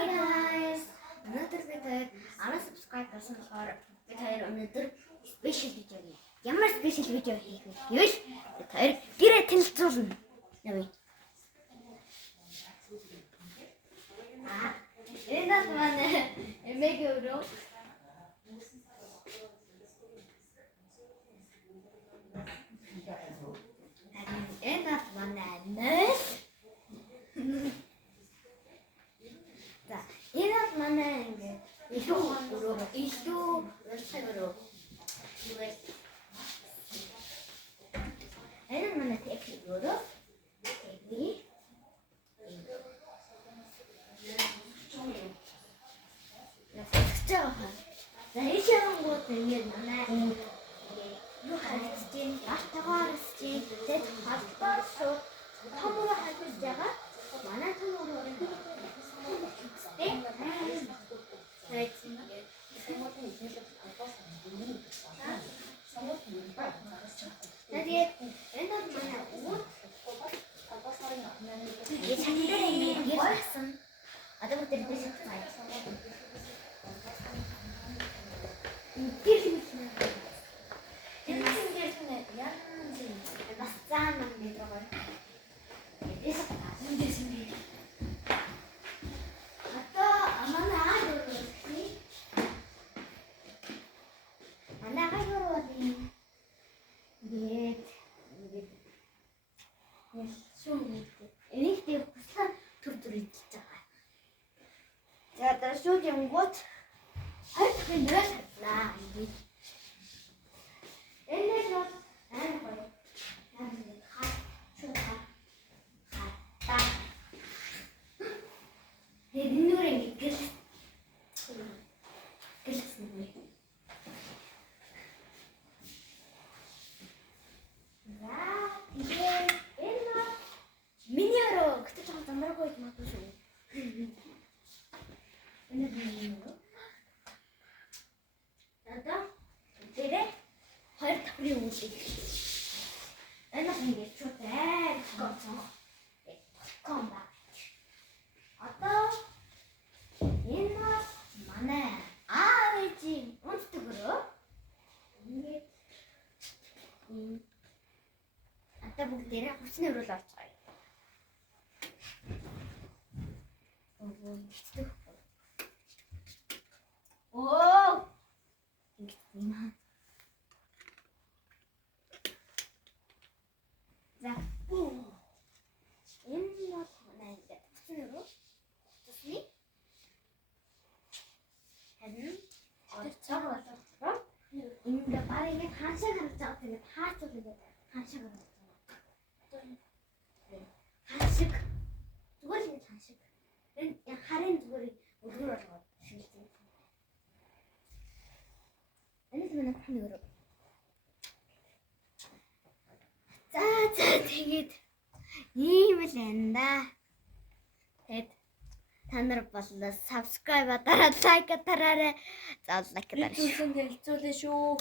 Hi guys. Өнөөдөр бид анаа subscribe гэсэн болохоор бид хоёр өнөөдөр special видео гэнэ. Ямар special видео хийх вэ гэвэл бид хоёр гэрээ танилцуулна. Явъя. Энэ маань эмээгөө энэ маань энэ манай ингээд илүү урьдчилгаараа энэ манай техникөөрөө за ийшээнгууд ингээд манай юу харагдаж байна гартагаар чинь тэд хадбар шууд томроо хадж байгаа манай томроо за шууд юмгууд хайрхын нэрс наа ингэж энэ бол аймаг бүгдээрээ хүчнээ өрөөл орж байгаа. Оо. Ингэсэн. За. Энэ бол манай ингээд хүчнээ өрөө. Тэсний. Харин орцоор болоо. Ингээд барыг ингээд хаашаа гарч байгаа тэгээд хаацуул ингээд хаашаа гарч хашиг зүгээр л хашиг энэ харын зүгээр өдөр болгоод шилжсэн. Энэ манай хэмээр. За тэгээд ийм л энэ да. Тэгэд та нар бол subscribe дараад лайк дараарай. За лайк дараач. Хэлцүүлээ шүү.